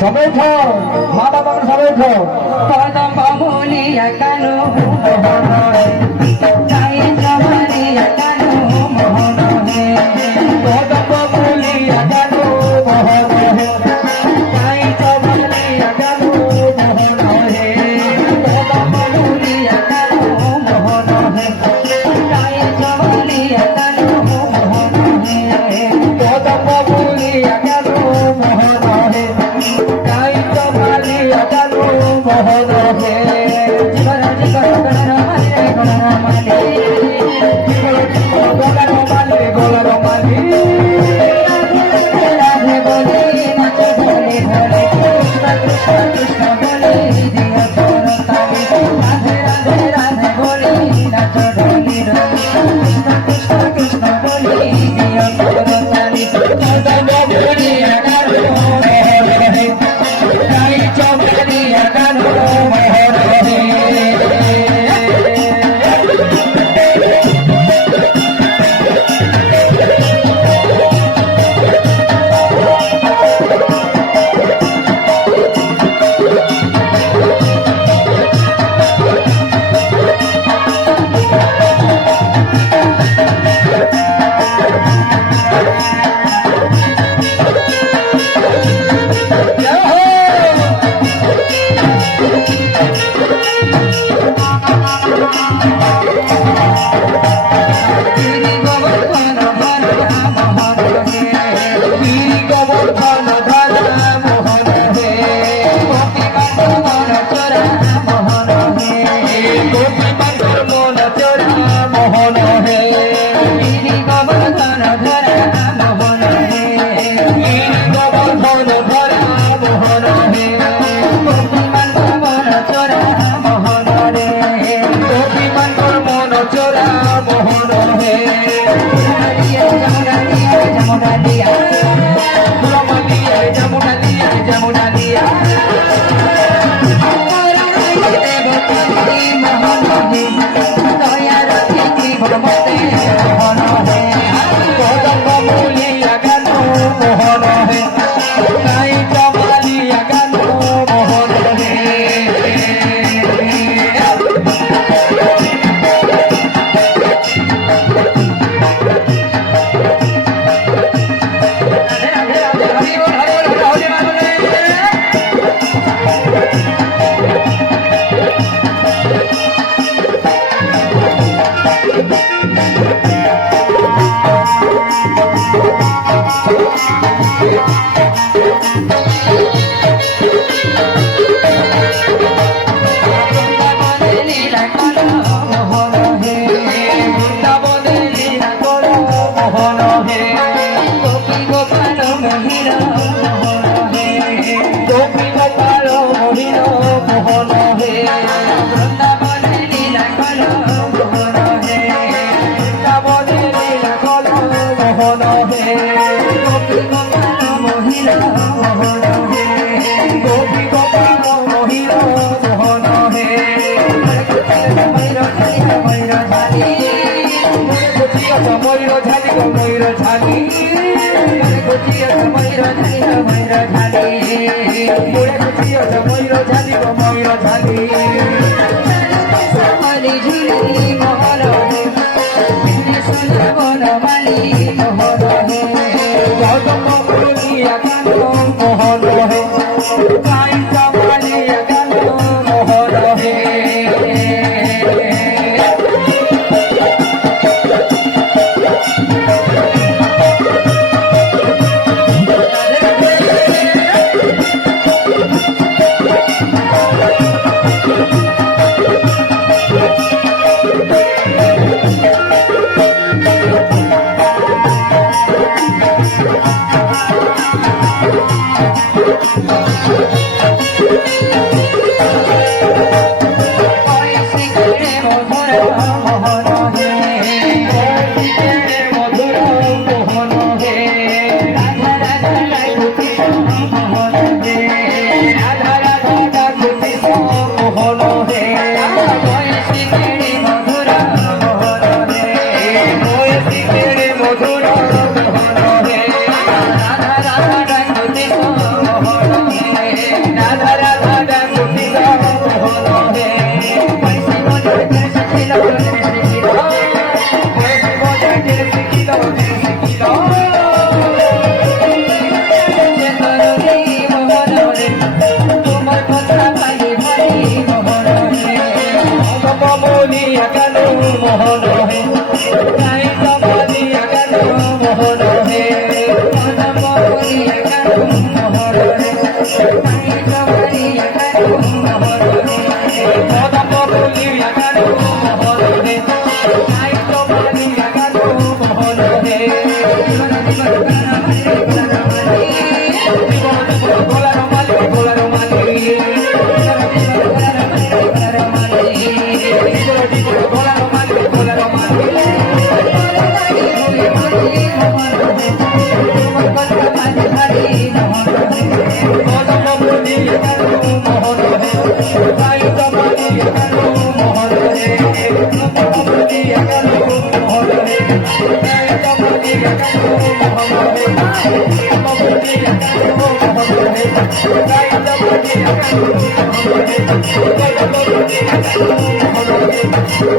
সবাই উঠো, মা বাবা সবাই উঠো। কদম বলিয়া কেন তাই বলিয়া কেন মোহন হে কদম বলিয়া কেন মোহন হে, তাই তো বলিয়া কেন মোহন হে। কদম বলিয়া কেন মোহন হে তাই বলিয়া কেন মোহন হে কদম বলিয়া কেন মোহন হে, তাই তো বলিয়া কেন মোহন হে। জীবন জীবন গণরমালে গণরমালে গোলার মালি রাধে বলে নাচ বলে বলে কৃষ্ণ কৃষ্ণ কৃষ্ণ বলে দিও তোর তালে রাধে রাধে রাধে বলে নাচ ঢোলে ঢোলে কৃষ্ণ কৃষ্ণ কৃষ্ণ বলে দিও তোর তালে কদম বলিয়া কেন মোহন হে তাই বলিয়া কেন মোহন হে গিরি গোবর্ধন ধরা মোহন হে গিরি গোবর্ধন ধরা মোহন হে, গোপী বান্ধবন চোরা মোহন হে গোপী বান্ধব মন চোরা মোহন হে। গিরি গোবর্ধন ধরা মোহন হে গিরি গোবর্ধন ধরা মোহন হে, গোপী বান্ধবন চোরা মোহন রে গোপী বান্ধব মন চোরা মোহন হে। যমুনা দিয়া যমুনা দিয়া যমুনা দিয়া যমুনা দিয়া যমুনা দিয়া দেবতী মোহন হে দয়া রাখি ভগবতে মোহন হে কদম বলিয়া কেন মোহন হে, তাই তো বলিয়া কেন মোহন হে। রাধে রাধে হরি বল হরি লীলা করো মোহন হে বৃন্দাবনে লীলা করো মোহন হে, গোপী গোপাল মহির মোহন হে গোপী গোপাল মহির মোহন হে। বৃন্দাবনে লীলা করো মোহন হে বৃন্দাবনে লীলা করো মোহন হে, গোপী গোপাল মহির মোহন হে গোপী গোপাল মহির মোহন হে। ময়ূর ঝালি ময়ূর ঝালি গো ময়ূর ঝালি, ময়ূর ঝালি ময়ূর ঝালি ময়ূর ঝালি গো ময়ূর ঝালি। হরি ঝুলি মোহন হে বনমালী মোহন হে কদম বলিয়া কেন মোহন হে, তাই তো বলিয়া কেন মোহন হে। রাধে রাধে তোমার কথা পাই ভাই মোহন রে বলিয়া কেন মোহন হে তাই তো বলিয়া কেন মোহন হে বলিয়া কেন মোহন রে বলিয়া কেন মোহন রে কদম বলিয়া কেন মোহন হে তাই তো বলিয়া কেন মোহন হে গোলার মালি গোলার মালি গোলার মালি গোলার মালি কদম বলিয়া কেন মোহন হে তাই তো বলিয়া কেন মোহন হে কদম বলিয়া কেন মোহন হে তাই তো বলিয়া কেন মোহন হে কদম বলিয়া কেন মোহন হে তাই তো বলিয়া কেন মোহন হে তাই তো বলিয়া কেন মোহন হে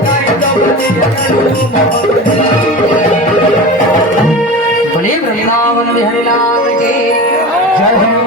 তাই তো বলিয়া কেন মোহन হে बोले वृंदावन बिहारी लाल के जय हो।